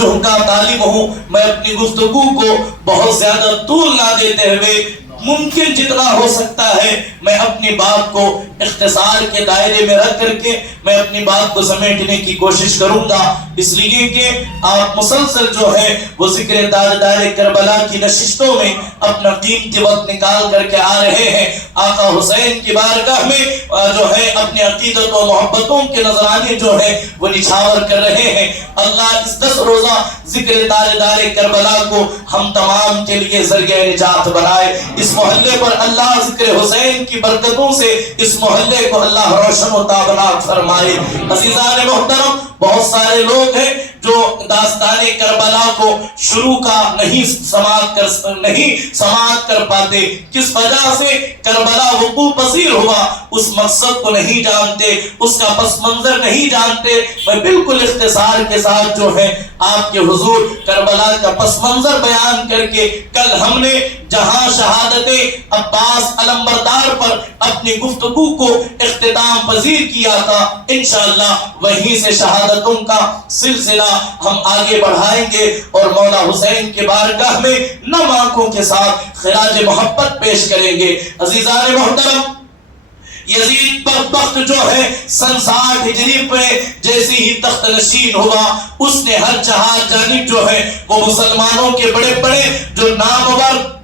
توجہ کا طالب ہوں. میں اپنی گفتگو کو بہت زیادہ طول نہ دیتے ہوئے ممکن جتنا ہو سکتا ہے میں اپنی بات کو اختصار کے دائرے میں رکھ کر کے میں اپنی بات کو سمیٹنے کی کوشش کروں گا، اس لیے کہ آپ مسلسل جو ہے وہ ذکر تاجدار کربلا کی نشستوں میں اپنا قیمتی وقت نکال کر کے آ رہے ہیں. آقا حسین کی بارگاہ میں جو ہے اپنے عقیدت و محبتوں کے نذرانے جو ہے وہ نچھاور کر رہے ہیں. اللہ اس 10 روزہ ذکر تاجدار کربلا کو ہم تمام کے لیے ذریعہ نجات بنائے. اس محلے پر اللہ ذکر حسین کی برکتوں سے اس محلے کو اللہ روشن و تابناک فرمائے. عزیزان محترم، بہت سارے لوگ ہیں جو داستان کربلا کو شروع کا نہیں سماعت کر پاتے. کس وجہ سے کربلا وقوع پذیر ہوا اس مقصد کو نہیں جانتے، اس کا پس منظر نہیں جانتے. میں بالکل اختصار کے ساتھ جو ہے آپ کے حضور کربلا کا پس منظر بیان کر کے کل ہم نے جہاں شہادت عباس علمبردار پر اپنی گفتگو کو اختتام پذیر کیا تھا، انشاءاللہ وہیں سے شہادتوں کا سلسلہ ہم آگے بڑھائیں گے اور مولا حسین کے بارگاہ میں نم آنکھوں کے ساتھ خراج محبت پیش کریں گے. عزیزان محترم، یزید بدبخت جو ہے سن 60 ہجری پہ جیسے ہی تخت نشین ہوا، اس نے ہر جانب جو ہے وہ مسلمانوں کے بڑے بڑے جو نامور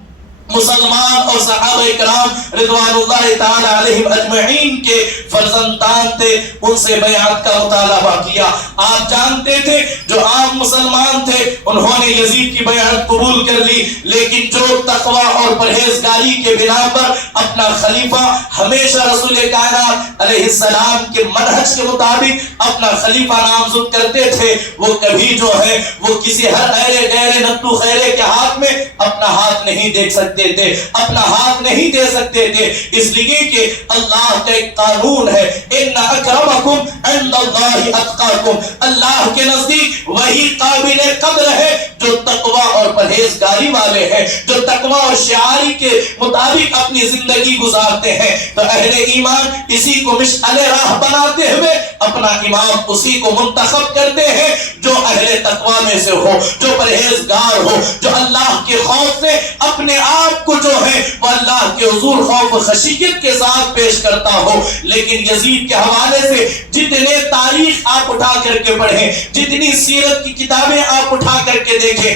مسلمان اور صحابہ کرام رضوان اللہ تعالی علیہم اجمعین کے فرزندان تھے، ان سے بیعت کا مطالبہ کیا. آپ جانتے تھے جو عام مسلمان تھے انہوں نے یزید کی بیعت قبول کر لی، لیکن جو تقوی اور پرہیزگاری کے بنا پر اپنا خلیفہ ہمیشہ رسول کائنات علیہ السلام کے منہج کے مطابق اپنا خلیفہ نامزد کرتے تھے، وہ کبھی جو ہے وہ کسی ہر غیر نتو خیرے کے ہاتھ میں اپنا ہاتھ نہیں دیکھ سکتے تھے، اپنا ہاتھ نہیں دے سکتے تھے. اس لیے کہ اللہ کا ایک قانون ہے، ان اکرمکم عند اللہ اتقاکم. اللہ کے نزدیک وہی قابل قدر ہے جو تقوی اور پرہیزگاری والے ہیں، جو تقوی اور شعاری کے مطابق اپنی زندگی گزارتے ہیں. تو اہل ایمان اسی کو مشعل راہ بناتے ہوئے اپنا امام اسی کو منتخب کرتے ہیں جو اہل تقوی میں سے ہو، جو پرہیزگار ہو، جو اللہ کے خوف سے اپنے آپ کو جو ہے وہ اللہ کے حضور خوف و خشیت کے ساتھ پیش کرتا ہو. لیکن یزید کے حوالے سے جتنے تاریخ آپ اٹھا کر کے پڑھیں، جتنی سیرت کی کتابیں آپ اٹھا کر کے دیکھیں،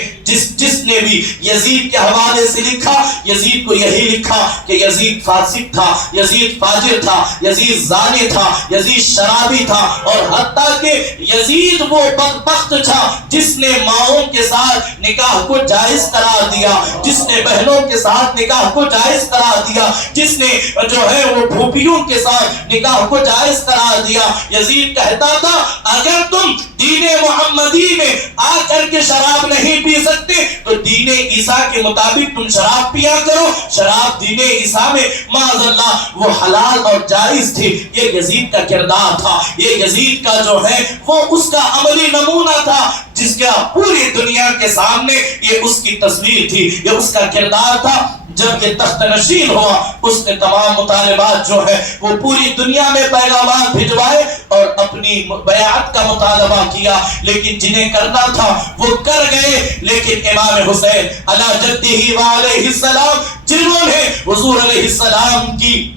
جس نے بھی یزید کے حوالے سے لکھا، یزید کو یہی لکھا کہ یزید فاسق تھا، یزید فاجر تھا، یزید زانی تھا، یزید شرابی تھا، اور حتیٰ کہ یزید وہ بدبخت تھا جس نے ماؤں کے ساتھ نکاح کو جائز قرار دیا، جس نے بہنوں کے ساتھ نکاح کو جائز قرار دیا، جس نے جو ہے وہ پھوپھیوں کے ساتھ نکاح کو جائز قرار دیا. یزید کہتا تھا اگر تم دین محمدی میں آ کر کے شراب نہیں پی سکتے تو دین عیسیٰ کے مطابق تم شراب پیا کرو. شراب دین عیسیٰ میں معاذ اللہ وہ حلال اور جائز تھی. یہ یزید کا کردار تھا، یہ یزید کا جو ہے وہ اس کا عملی نمونہ تھا جس کا پوری دنیا کے سامنے یہ اس کی تصویر تھی، یہ اس کا کردار تھا. جب یہ تخت نشین ہوا اس نے تمام مطالبات جو ہے وہ پوری دنیا میں پیغامات بھجوائے اور اپنی بیعت کا مطالبہ کیا، لیکن جنہیں کرنا تھا وہ کر گئے. لیکن امام حسین علی جدہ و علیہ السلام جنہوں نے حضور علیہ السلام کی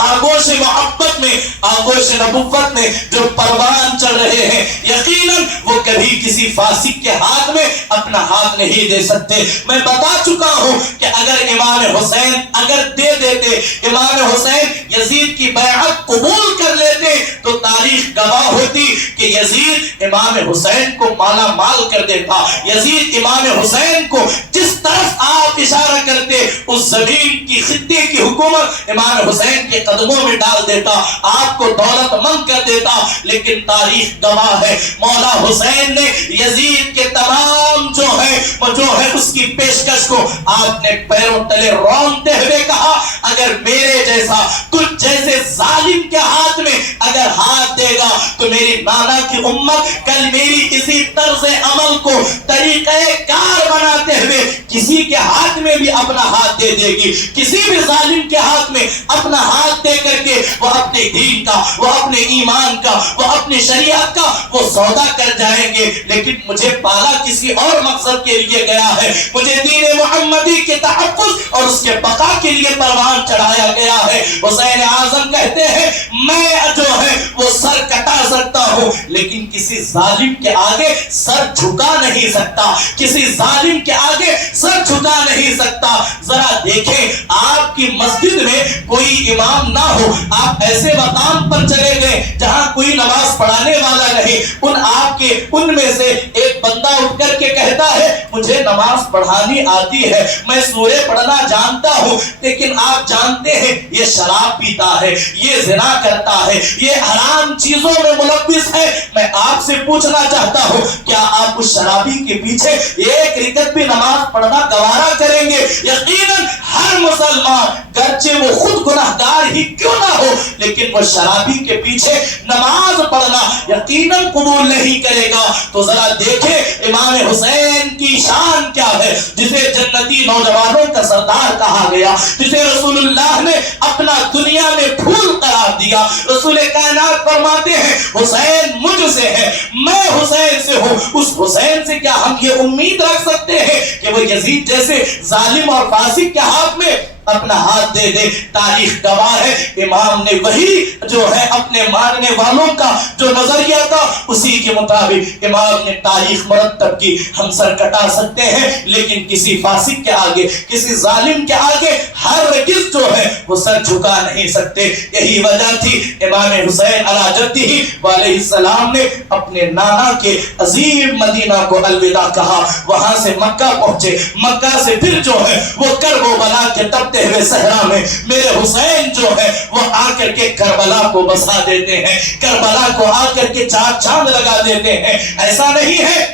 آگوش محبت میں، آگوش نبوت میں جو پروان چڑھ رہے ہیں، یقیناً وہ کبھی کسی فاسق کے ہاتھ میں اپنا ہاتھ نہیں دے سکتے. میں بتا چکا ہوں کہ اگر امام حسین اگر دے دیتے، امام حسین یزید کی بیعت قبول کر لیتے تو تاریخ گواہ ہوتی کہ یزید امام حسین کو مالا مال کر دیتا. یزید امام حسین کو جس طرف آپ اشارہ کرتے اس زمین کی خطے کی حکومت امام حسین کے قدموں میں ڈال دیتا، آپ کو دولت مند کر دیتا. لیکن تاریخ گواہ ہے مولا حسین نے یزید کے تمام جو ہے وہ جو ہے اس کی پیشکش کو آپ نے پیروں تلے رونتے ہوئے کہا اگر میرے جیسا کچھ جیسے ظالم کے ہاتھ میں اگر ہاتھ دے گا تو میری نانا کی امت کل میری اسی طرز عمل کو طریقہ کار بناتے ہوئے کسی کے ہاتھ میں بھی اپنا ہاتھ دے دے گی، کسی بھی ظالم کے ہاتھ میں اپنا ہاتھ دے کر کے وہ اپنے دین کا، وہ اپنے ایمان کا، وہ اپنی شریعت کا وہ سودا کر جائیں گے۔ لیکن مجھے پالا کسی اور مقصد کے لیے گیا ہے، مجھے دین محمدی کے تحفظ اور اس کے بقا کے لیے پروان چڑھایا گیا ہے۔ حسین اعظم کہتے ہیں میں جو ہے وہ سر کٹا سکتا ہوں لیکن کسی ظالم کے آگے سر جھکا نہیں سکتا، کسی ظالم کے آگے سر جھکا نہیں سکتا۔ ذرا دیکھیں آپ کی مسجد میں کوئی امام نہ ہو، آپ ایسے مقام پر چلے گئے جہاں کوئی نماز پڑھانے والا نہیں، ان میں سے ایک بندہ اٹھ کر کے کہتا ہے مجھے نماز پڑھانی آتی ہے، میں سورے پڑھنا جانتا ہوں، لیکن آپ جانتے ہیں یہ شراب پیتا ہے، یہ زنا کرتا ہے، یہ حرام چیزوں میں ملوث ہے۔ میں آپ سے پوچھنا چاہتا ہوں کیا آپ اس شرابی کے پیچھے ایک رکعت بھی نماز پڑھنا گوارا کریں گے؟ یقیناً ہر مسلمان گرچہ وہ خود گناہگار ہی کیوں نہ ہو لیکن وہ شرابی کے پیچھے نماز پڑھنا یقیناً قبول نہیں کرے گا۔ تو ذرا دیکھیں امام حسین کی شان کیا ہے، جسے جنتی نوجوانوں کا سردار کہا گیا، جسے رسول اللہ نے اپنا دنیا میں پھول قرار دیا۔ رسول کائنات فرماتے ہیں حسین مجھ سے ہے، میں حسین سے ہوں۔ اس حسین سے کیا ہم یہ امید رکھ سکتے ہیں کہ وہ یزید جیسے ظالم اور فاسق کے ہاتھ میں اپنا ہاتھ دے دے؟ تاریخ گواہ ہے امام نے وہی جو ہے اپنے ماننے والوں کا جو نظریہ تھا اسی کے مطابق امام نے تاریخ مرتب کی۔ ہم سر کٹا سکتے ہیں لیکن کسی فاسق کے آگے، کسی ظالم کے آگے ہرگز جو ہے وہ سر جھکا نہیں سکتے۔ یہی وجہ تھی امام حسین علی جدہ علیہ السلام نے اپنے نانا کے عظیم مدینہ کو الوداع کہا، وہاں سے مکہ پہنچے، مکہ سے پھر جو ہے وہ کرب و بلا کے تپتے ہوئے صحرا میں میرے حسین جو ہے وہ آ کر کے کربلا کو بسا دیتے ہیں، کربلا کو آ کر کے چار چاند لگا دیتے ہیں۔ ایسا نہیں ہے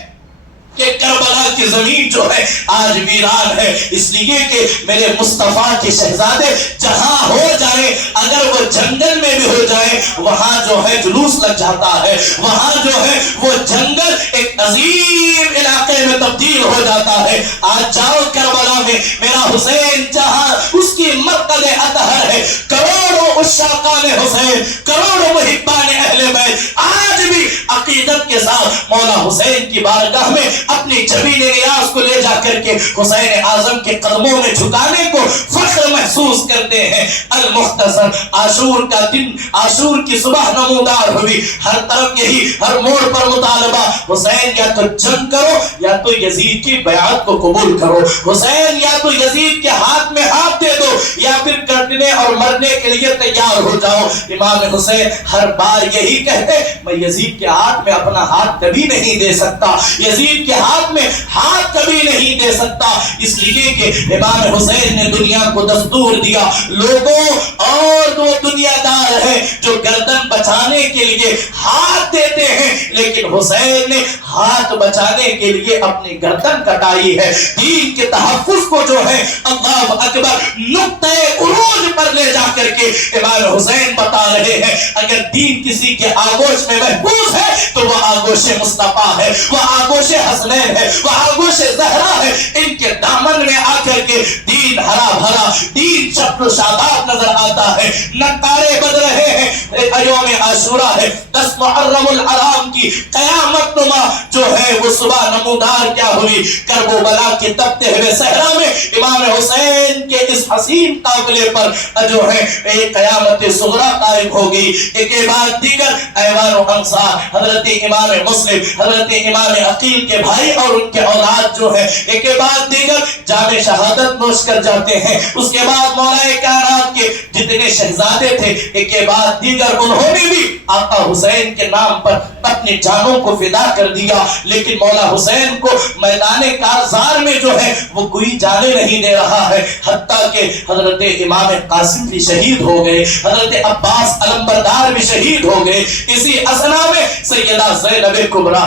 کہ کربلا کی زمین جو ہے آج ویران ہے، اس لیے کہ میرے مصطفیٰ کے شہزادے جہاں ہو جائیں، اگر وہ جنگل میں بھی ہو جائیں وہاں جو ہے جلوس لگ جاتا ہے، وہاں جو ہے وہ جنگل ایک عظیم علاقے میں تبدیل ہو جاتا ہے۔ آج جاؤ کربلا میں، میرا حسین جہاں اس کی مرکز اطہر ہے، کروڑوں عشاقان حسین، کروڑوں محبان اہل بیت آج بھی عقیدت کے ساتھ مولا حسین کی بارگاہ میں اپنی جبین ریاض کو لے جا کر کے حسین اعظم کے قدموں میں جھکانے کو فخر محسوس کرتے ہیں۔ المختصر عاشور کا دن، عاشور کی صبح نمودار ہوئی، ہر طرف یہی، ہر موڑ پر مطالبہ حسین یا تو جنگ کرو یا تو یزید کی بیعت کو قبول کرو، حسین یا تو یزید کے ہاتھ میں ہاتھ دے دو یا پھر کٹنے اور مرنے کے لیے تیار ہو جاؤ۔ امام حسین ہر بار یہی کہتے میں یزید کے ہاتھ میں اپنا ہاتھ کبھی نہیں دے سکتا، یزید کے ہاتھ میں ہاتھ کبھی نہیں دے سکتا، اس لیے کہ امام حسین نے دنیا کو دستور دیا لوگوں، اور وہ دنیا دار ہے جو گردن بچانے کے لیے ہاتھ دیتے ہیں لیکن حسین نے ہاتھ بچانے کے لیے اپنی گردن کٹائی ہے۔ دین کے تحفظ کو جو ہے اللہ اکبر نقطۂ عروج پر لے جا کر کے امام حسین بتا رہے ہیں اگر دین کسی کے آغوش میں محفوظ ہے تو وہ آغوش مصطفیٰ ہے، وہ آغوش حسنین ہے، وہ آغوش زہرا ہے۔ ان کے دامن میں آ کر کے دین ہرا بھرا، دین شکل و شاداب نظر آتا ہے، نقارے بج رہے ہیں۔ ایوم عاشورہ ہے، 10 محرم الحرام کی قیامت نما جو ہے وہ صبح نمودار کیا ہوئی، کرب و بلا کے تپتے ہوئے صحرا میں امام حسین کے اس حسین قافلے پر جو ہے ایک قیامت صغریٰ قائم ہو گئی۔ ایک کے بعد دیگر ایوان و انصار، حضرت امام مسلم، حضرت امام عقیل کے بھائی اور ان کے اولاد جو ہے ایک کے بعد دیگر جام شہادت نوش کر جاتے ہیں۔ اس کے بعد مولا کائنات کے جتنے شہزادے تھے ایک کے بعد دیگر انہوں نے بھی آقا حسین کے نام پر اپنی جانوں کو فدا کر دیا، لیکن مولا حسین کو میدان کارزار میں جو ہے وہ کوئی جانے نہیں دے رہا ہے، حتیٰ کہ حضرت امام قاسم بھی شہید ہو گئے، حضرت عباس علمبردار بھی شہید ہو گئے۔ اسی اثنا میں سیدہ زینب کبریٰ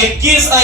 21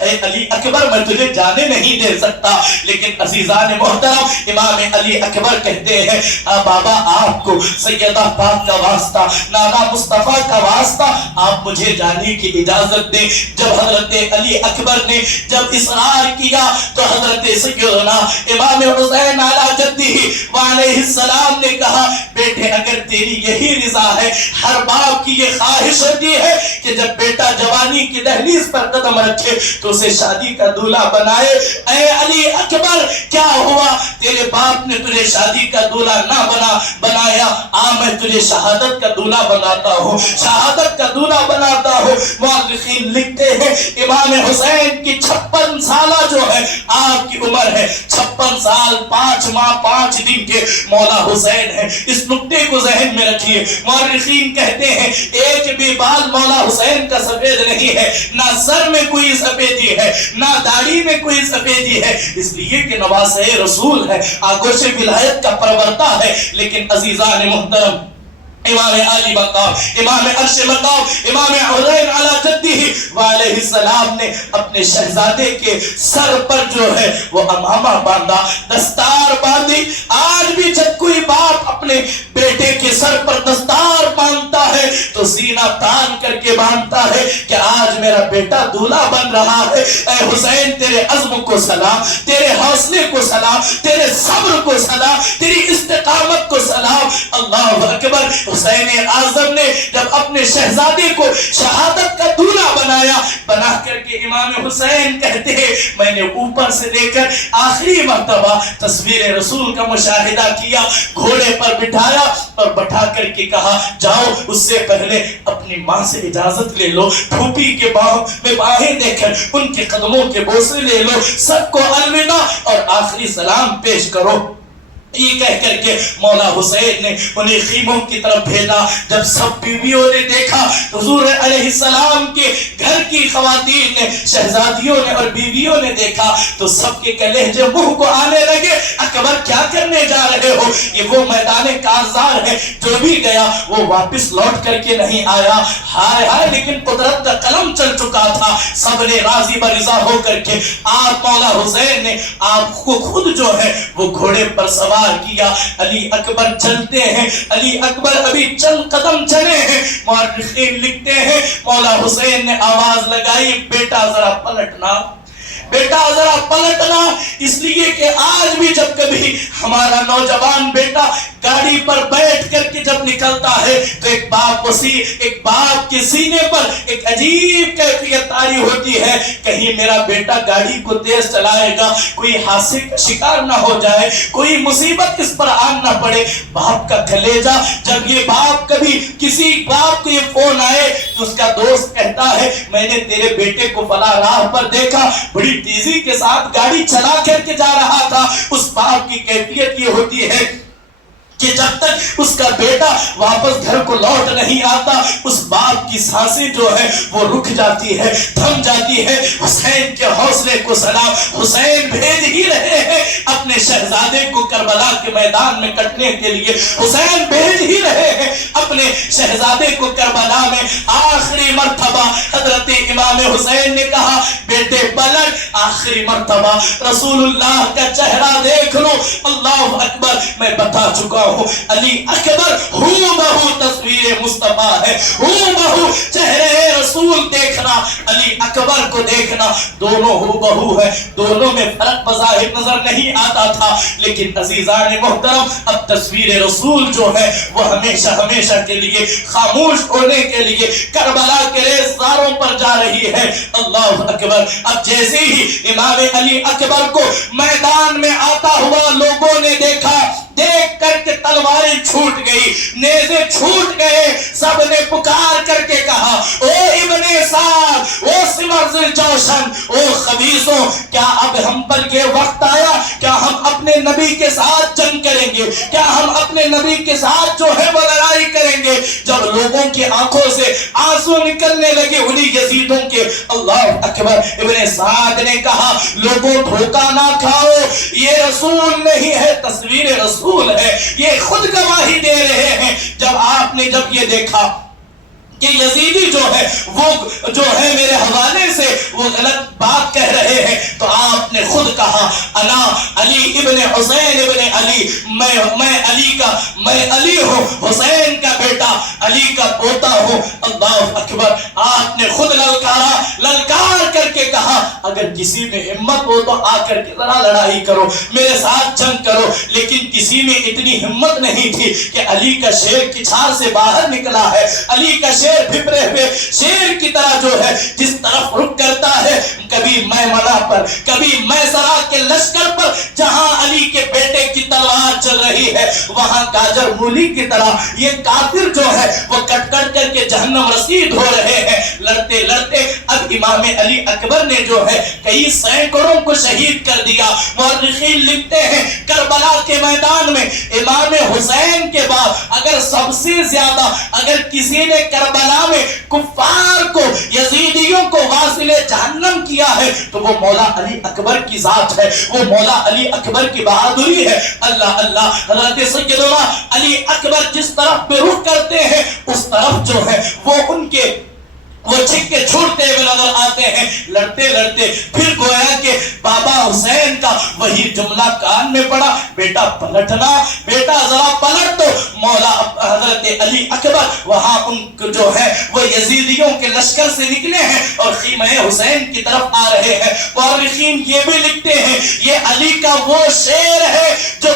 اے علی اکبر میں تجھے جانے نہیں دے سکتا، لیکن عزیزان محترم امام علی اکبر کہتے ہیں بابا آپ کو سیدہ پاک کا واسطہ، نانا مصطفیٰ کا واسطہ، آپ مجھے جانے کی اجازت دیں۔ جب حضرت علی اکبر نے جب اصرار کیا تو حضرت سیدنا امام حسین علی جدہ وعلیہ السلام نے کہا بیٹے اگر تیری یہی رضا ہے، ہر باپ کی یہ خواہش ہوتی ہے کہ جب بیٹا جوانی کی دہلیز پر قدم رکھے تو اسے شادی کا دولہا بنائے۔ اے علی اکبر کیا ہوا؟ تیرے باپ نے تجھے شادی کا دولہا نہ بنایا، میں تجھے شہادت کا دولہا بناتا ہوں، شہادت کا دولہا بناتا ہوں۔ مورخین لکھتے ہیں امام حسین کی 56 سالہ جو ہے آپ کی عمر ہے، 56 سال 5 ماہ 5 دن کے مولا حسین ہے۔ اس نقطے کو ذہن میں رکھیے۔ مورخین کہتے ہیں ایک بھی بال مولا حسین کا سفید نہیں ہے، نہ سر میں کوئی سفیدی ہے، نہ داڑھی میں کوئی سفیدی ہے، اس لیے کہ نواسہ رسول ہے، آگوش ولایت کا پرورتا ہے۔ لیکن عزیزان محترم امام علی مقام، امام عرش مقام، امام حسین علی جدہ وعلیہ السلام نے اپنے شہزادے کے سر پر جو ہے وہ امامہ باندھا، دستار باندھی۔ آج بھی جب کوئی باپ اپنے بیٹے کے سر پر دستار باندھتا ہے تو سینہ تان کر کے باندھتا ہے کہ آج میرا بیٹا دولہا بن رہا ہے۔ اے حسین تیرے عزم کو سلام، تیرے حوصلے کو سلام، تیرے صبر کو سلام، تیری استقامت کو سلام۔ اللہ اکبر۔ حسین اعظم نے جب اپنے شہزادے کو شہادت کا دولہا بنا کر کے امام حسین کہتے ہیں میں نے اوپر سے لے کر آخری مرتبہ تصویر رسول کا مشاہدہ کیا، گھوڑے پر بٹھایا اور بٹھا کر کے کہا جاؤ اس سے پہلے اپنی ماں سے اجازت لے لو، پھوپھی کے باہوں میں باہیں دے کر ان کے قدموں کے بوسے لے لو، سب کو الوداع اور آخری سلام پیش کرو۔ یہ کہہ کر کے مولا حسین نے انہیں خیموں کی طرف بھیجا۔ جب سب بیویوں نے دیکھا حضور علیہ السلام کے گھر کی خواتین نے، شہزادیوں نے اور بیویوں نے دیکھا تو سب کے لہجے منہ کو آنے لگے، اکبر کیا کرنے جا رہے ہو؟ یہ وہ میدان کارزار ہے، جو بھی گیا وہ واپس لوٹ کر کے نہیں آیا۔ ہائے ہائے، لیکن قدرت کا قلم چل چکا تھا، سب نے راضی برضا ہو کر کے آپ مولا حسین نے آپ کو خود جو ہے وہ گھوڑے پر سوار کیا۔ علی اکبر چلتے ہیں، علی اکبر ابھی چند قدم چلے ہیں، مورخین لکھتے ہیں مولا حسین نے آواز لگائی بیٹا ذرا پلٹنا، بیٹا ذرا پلٹنا۔ اس لیے کہ آج بھی جب کبھی ہمارا نوجوان بیٹا گاڑی پر بیٹھ کر کے جب نکلتا ہے تو ایک باپ کے سینے پر ایک عجیب کیفیت طاری ہوتی ہے، کہیں میرا بیٹا گاڑی کو تیز چلائے گا، کوئی حادثے کا شکار نہ ہو جائے، کوئی مصیبت اس پر آن نہ پڑے۔ باپ کا کلیجہ، جب یہ باپ کبھی کسی باپ کو یہ فون آئے تو اس کا دوست کہتا ہے میں نے تیرے بیٹے کو فلاں راہ پر دیکھا، بڑی تیزی کے ساتھ گاڑی چلا کر کے جا رہا تھا، اس باپ کی کیفیت یہ ہوتی ہے کہ جب تک اس کا بیٹا واپس گھر کو لوٹ نہیں آتا اس باپ کی سانسیں جو ہے وہ رک جاتی ہے، تھم جاتی ہے۔ حسین کے حوصلے کو سلام، حسین بھیج ہی رہے ہیں اپنے شہزادے کو کربلا کے میدان میں کٹنے کے لیے، حسین بھیج ہی رہے ہیں اپنے شہزادے کو کربلا میں۔ آخری مرتبہ حضرت امام حسین نے کہا بیٹے پلٹ، آخری مرتبہ رسول اللہ کا چہرہ دیکھ لو۔ اللہ اکبر، میں بتا چکا علی اکبر ہوں بہو تصویر مصطفیٰ ہے، ہوں بہو چہرے رسول دیکھنا، علی اکبر کو دیکھنا، دونوں ہوں بہو ہے، دونوں میں فرق بظاہر نظر نہیں آتا تھا، لیکن عزیزان محترم اب تصویر رسول جو ہے وہ ہمیشہ ہمیشہ کے لیے خاموش ہونے کے لیے کربلا کے ریزداروں پر جا رہی ہے۔ اللہ اکبر۔ اب جیسے ہی امام علی اکبر کو میدان میں آتا ہوا لوگوں نے دیکھا، دیکھ کر کے تلواریں چھوٹ گئی، نیزے چھوٹ گئے، سب نے پکار کر کے کہا او ابن سعد، او سمر ذی الجوشن، او خبیثوں، کیا اب ہم پر یہ وقت آیا؟ کیا ہم اپنے نبی کے ساتھ جنگ کریں گے؟ کیا ہم اپنے نبی کے ساتھ جو ہے وہ لڑائی کریں گے؟ جب لوگوں کی آنکھوں سے آنسو نکلنے لگے انہی یزیدوں کے، اللہ اکبر، ابن سعد نے کہا لوگوں دھوکہ نہ کھاؤ، یہ رسول نہیں ہے، تصویر رسول ہے، یہ خود گواہی دے رہے ہیں۔ جب آپ نے جب یہ دیکھا کہ یزیدی جو ہے وہ جو ہے میرے حوالے سے وہ غلط بات کہہ رہے ہیں، تو آپ نے خود کہا انا علی ابن حسین ابن علی، میں علی ہوں، حسین کا بیٹا، علی کا پوتا ہوں۔ اللہ اکبر! آپ نے خود للکار کر کے کہا اگر کسی میں ہمت ہو تو آ کر کے ذرا لڑائی کرو، میرے ساتھ جنگ کرو، لیکن کسی میں اتنی ہمت نہیں تھی کہ علی کا شیر کی چھال سے باہر نکلا ہے، علی کا شیر پھپڑے ہوئے شیر کی طرح جو ہے جس طرف رخ کرتا ہے، کبھی میمنہ پر کبھی میسرہ کے لشکر پر، جہاں علی کے بیٹے کی تلوار چل رہی ہے وہاں گاجر مولی کی طرح یہ کافر جو ہے وہ کٹ کٹ کر کے جہنم رسید ہو رہے ہیں۔ لڑتے لڑتے اب امام علی اکبر نے جو ہے کئی سینکڑوں کو شہید کر دیا۔ مورخین لکھتے ہیں کربلا کے میدان میں امام حسین کے بعد اگر سب سے زیادہ اگر کسی نے کربلا میں کفار کو یزیدیوں کو واصل جہنم کیا ہے تو وہ مولا علی اکبر کی ذات ہے، وہ مولا علی اکبر کی بہادری ہے۔ اللہ اللہ! حضرت سیدنا علی اکبر جس طرف پہ رخ کرتے ہیں اس طرف جو ہے وہ ان کے وہ چھکے چھوڑتے ہوئے نظر آتے ہیں۔ لڑتے لڑتے پھر گویا کہ بابا حسین کا وہی جملہ کان میں پڑا، بیٹا پلٹنا، بیٹا ذرا پلٹ۔ تو مولا حضرت علی اکبر وہاں ان کو جو ہے وہ یزیدیوں کے لشکر سے نکلے ہیں اور خیمہ حسین کی طرف آ رہے ہیں۔ مورخین یہ بھی لکھتے ہیں یہ علی کا وہ شیر ہے جو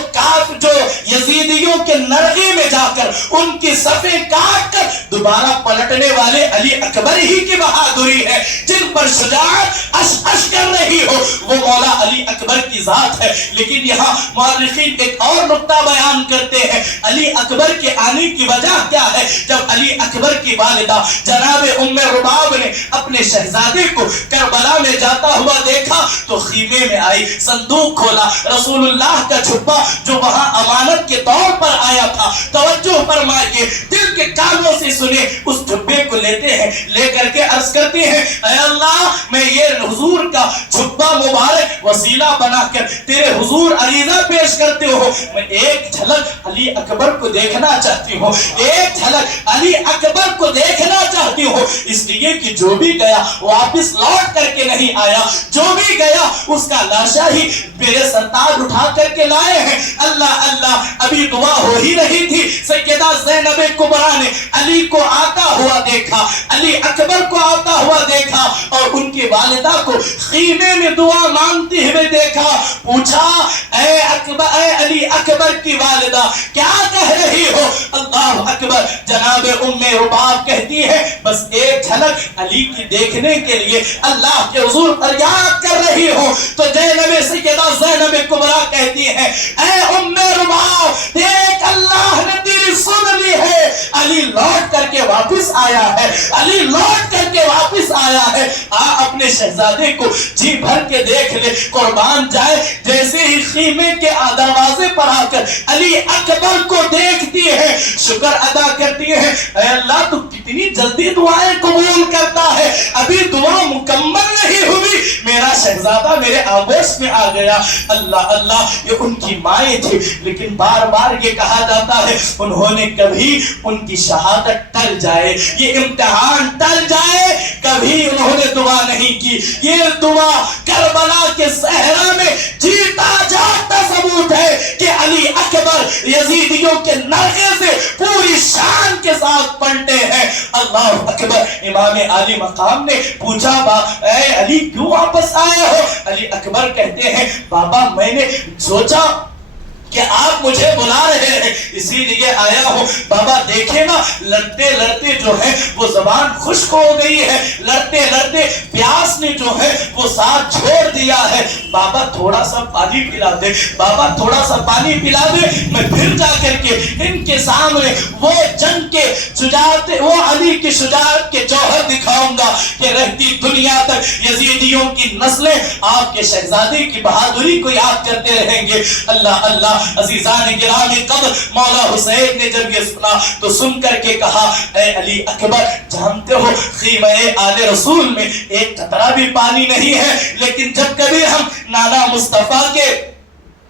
یزیدیوں کے نرغے میں جا کر ان کی صفیں کاٹ کر دوبارہ پلٹنے والے علی اکبر ہی کی بہادری ہے، جن پر شجاعت اش اش کر رہی ہو وہ مولا علی اکبر کی ذات ہے۔ لیکن یہاں مورخین ایک اور نقطہ بیان کرتے ہیں علی اکبر کے آنے کی وجہ کیا ہے۔ جب علی اکبر کی والدہ جناب ام رباب نے اپنے شہزادے کو کربلا میں جاتا ہوا دیکھا تو خیمے میں آئی، صندوق کھولا، رسول اللہ کا چھپا جو وہاں امانت کے طور پر آیا تھا، توجہ فرمائیے، دل کے کانوں سے سنے، اس چھپے کو لیتے ہیں، لے کر کے عرض کرتے ہیں اے اللہ میں یہ حضور کا چھپا مبارک وسیلہ بنا کر تیرے حضور عریضہ پیش کرتے ہو، میں ایک جھلک علی اکبر کو دیکھنا چاہتی ہوں، ایک جھلک علی اکبر کو دیکھنا چاہتی ہوں، اس لیے کہ جو بھی گیا واپس لوٹ کر کے نہیں آیا، جو بھی گیا اس کا لاشا ہی میرے سرتاج اٹھا کر کے لائے ہیں۔ اللہ اللہ! ابھی دعا ہو ہی رہی تھی، سیدہ زینب کبریٰ نے علی کو آتا ہوا دیکھا، علی اکبر کو آتا ہوا دیکھا اور ان کی والدہ کو خیمے میں دعا مانگتے ہوئے دیکھا۔ پوچھا اے علی اکبر کی والدہ کیا کہہ رہی ہو؟ اللہ اکبر! جناب ام رباب کہتی ہے بس ایک جھلک علی کی دیکھنے کے لیے اللہ کے حضور فریاد کر رہی ہوں۔ تو سیدہ زینب کبریٰ کہتی ہے اے ام رباب دیکھ اللہ نے تیری سن لی ہے، علی لوٹ کر کے واپس آیا ہے، علی لوٹ کر کے واپس آیا ہے، اپنے شہزادے کو جی بھر کے دیکھ لے، قربان جائے۔ جیسے ہی خیمے کے دروازے پر آ کر علی اکبر کو دیکھتی ہے، شکر ادا کرتی ہے اے اللہ تو کتنی جلدی دعائیں قبول کرتا ہے، ابھی دعا مکمل نہیں ہوئی میرا شہزادہ میرے آغوش میں آ گیا۔ اللہ اللہ! یہ ان کی مائیں تھی، لیکن بار بار یہ کہا جاتا ہے انہوں نے کبھی ان کی شہادت ٹل جائے، یہ امتحان ٹل جائے، کبھی انہوں نے دعا نہیں کی۔ یہ دعا کربلا کے صحرا میں جیتا جاتا ثبوت ہے کہ علی اکبر یزیدیوں کے نرغے سے پوری شان کے ساتھ پلٹے ہیں۔ اللہ اکبر! امام عالی مقام نے پوچھا اے علی کیوں واپس آئے ہو؟ علی اکبر کہتے ہیں بابا میں نے سوچا کہ آپ مجھے بلا رہے ہیں اسی لیے آیا ہوں۔ بابا دیکھیں نا لڑتے لڑتے جو ہے وہ زبان خشک ہو گئی ہے، لڑتے لڑتے پیاس نے جو ہے وہ ساتھ چھوڑ دیا ہے، بابا تھوڑا سا پانی پلا دے، بابا تھوڑا سا پانی پلا دے، میں پھر جا کر کے ان کے سامنے وہ جنگ کے شجاعت، وہ علی کی شجاعت کے جوہر دکھاؤں گا کہ رہتی دنیا تک یزیدیوں کی نسلیں آپ کے شہزادے کی بہادری کو یاد کرتے رہیں گے۔ اللہ اللہ! عزیزان گرامی قدر مولا حسین نے جب یہ سنا تو سن کر کے کہا اے علی اکبر جانتے ہو خیمہ آل رسول میں ایک قطرہ بھی پانی نہیں ہے، لیکن جب کبھی ہم نانا مصطفیٰ کے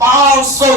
500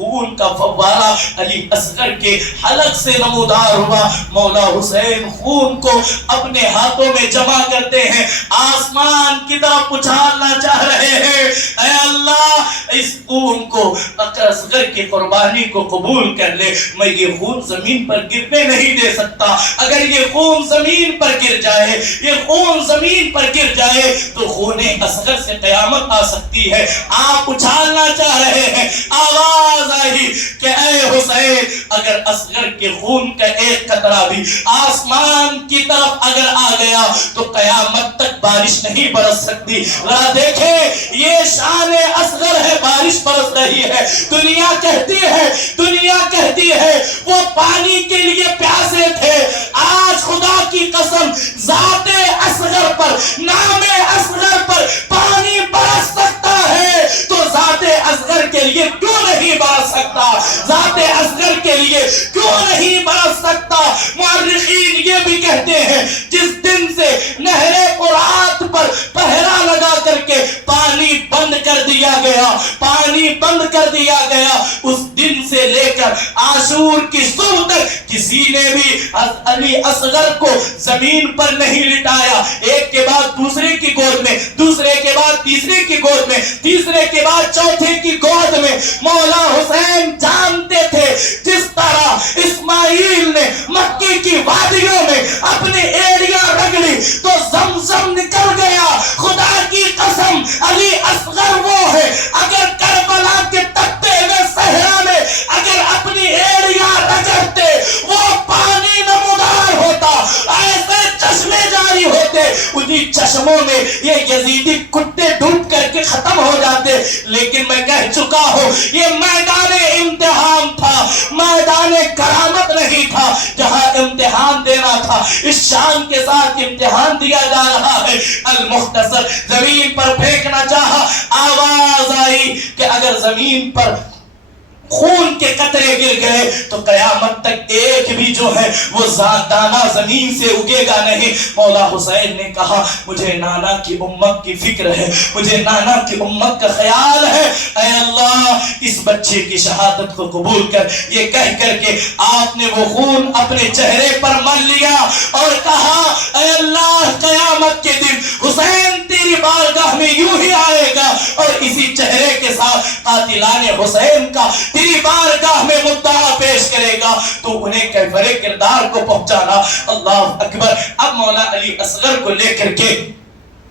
خون کا فوارہ علی اصغر کے حلق سے نمودار ہوا. مولا حسین خون کو اپنے ہاتھوں میں جمع کرتے ہیں, آسمان کی طرف اچھالنا چاہ رہے ہیں. اے اللہ اس خون کو اصغر کی قربانی کو قبول کر لے, میں یہ خون زمین پر گرنے نہیں دے سکتا. اگر یہ خون زمین پر گر جائے, یہ خون زمین پر گر جائے تو خون اصغر سے قیامت آ سکتی ہے. آپ اچھالنا چاہ رہے ہیں, آواز آئی کہ اے حسین اگر اصغر کے خون کا ایک قطرہ بھی آسمان کی طرف اگر آ گیا تو قیامت تک بارش نہیں برس سکتی. ذرا دیکھیں یہ شان اصغر ہے, بارش برس رہی ہے. دنیا کہتی ہے وہ پانی کے لیے پیاسے تھے. آج خدا کی قسم ذات اصغر پر, نام اصغر پر پانی برس سکتا ہے تو ذات اصغر کے لیے کیوں نہیں برس سکتا؟ ذات اصغر کے لیے کیوں نہیں برس سکتا؟ مورخین یہ بھی کہتے ہیں جس دن سے نہر فرات پر پہرا لگا کر کے پانی بند کر دیا گیا, اس دن سے لے کر عاشور کی صبح تک کسی نے بھی علی اصغر کو زمین پر نہیں لٹایا. ایک کے بعد دوسرے کی گود میں, دوسرے کے بعد تیسرے کی گود میں, تیسرے کے بعد چوتھے کی گود میں. مولا حسین جانتے تھے جس طرح اسماعیل نے مکے کی وادیوں میں اپنی ایڑیاں رگڑی تو زمزم نکل گیا. خدا کی قسم علی اصغر وہ ہے, اگر کربلا کے تپے میں صحرا میں اگر اپنی ایڑیاں رگڑتے وہ پانی نمودار ہوتا, ایسے چشمے جاری ہوتے, انہی چشموں میں یہ یزیدی کتے ڈوب کر کے ختم ہو جاتے. لیکن میں کہہ چکا ہوں یہ میدان امتحان تھا, میدان کرامت نہیں تھا. جہاں امتحان دینا تھا اس شان کے ساتھ امتحان دیا جا رہا ہے. المختصر زمین پر پھینکنا چاہا, آواز آئی کہ اگر زمین پر خون کے قطرے گر گئے تو قیامت تک ایک بھی جو ہے وہ دانہ زمین سے اگے گا نہیں. مولا حسین نے کہا مجھے نانا کی امت کی فکر ہے, مجھے نانا کی امت کا خیال ہے. اے اللہ اس بچے کی شہادت کو قبول کر. یہ کہہ کر کے آپ نے وہ خون اپنے چہرے پر مل لیا اور کہا اے اللہ قیامت کے دن حسین تیری بارگاہ میں یوں ہی آئے گا اور اسی چہرے کے ساتھ قاتلان حسین کا تیری بارگاہ میں مدعا پیش کرے گا تو انہیں کیفر کردار کو پہنچانا. اللہ اکبر. اب مولا علی اصغر کو لے کر کے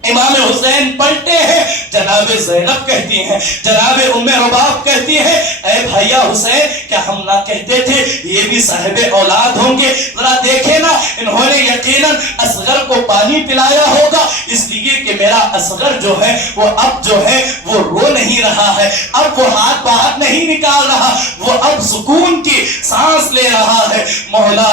امام حسین پلٹے ہیں. جناب زینب کہتی ہیں, جناب ام رباب کہتی ہیں اے بھائیا حسین کیا ہم نہ کہتے تھے یہ بھی صاحب اولاد ہوں گے؟ ذرا دیکھیں نا, انہوں نے یقیناً اصغر کو پانی پلایا ہوگا اس لیے کہ میرا اصغر جو ہے وہ اب جو ہے وہ رو نہیں رہا ہے, اب وہ ہاتھ باہر نہیں نکال رہا, وہ اب سکون کی سانس لے رہا ہے. مولا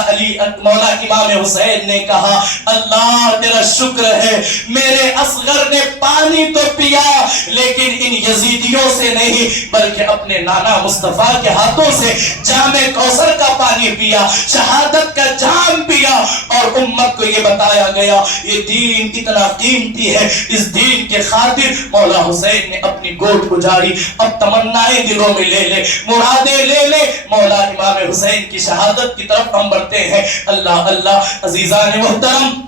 امام حسین نے کہا اللہ تیرا شکر ہے میرے اصغر نے پانی تو پیا لیکن ان یزیدیوں سے نہیں بلکہ اپنے نانا مصطفیٰ کے ہاتھوں سے جام کوثر کا پانی پیا, شہادت کا جام پیا. اور امت کو یہ بتایا گیا یہ دین اتنا قیمتی ہے, اس دین کے خاطر مولا حسین نے اپنی گود اجاڑی. اب تمنائیں دلوں میں لے لے, مرادیں لے لے. مولا امام حسین کی شہادت کی طرف ہم بڑھتے ہیں. اللہ اللہ. عزیزان محترم,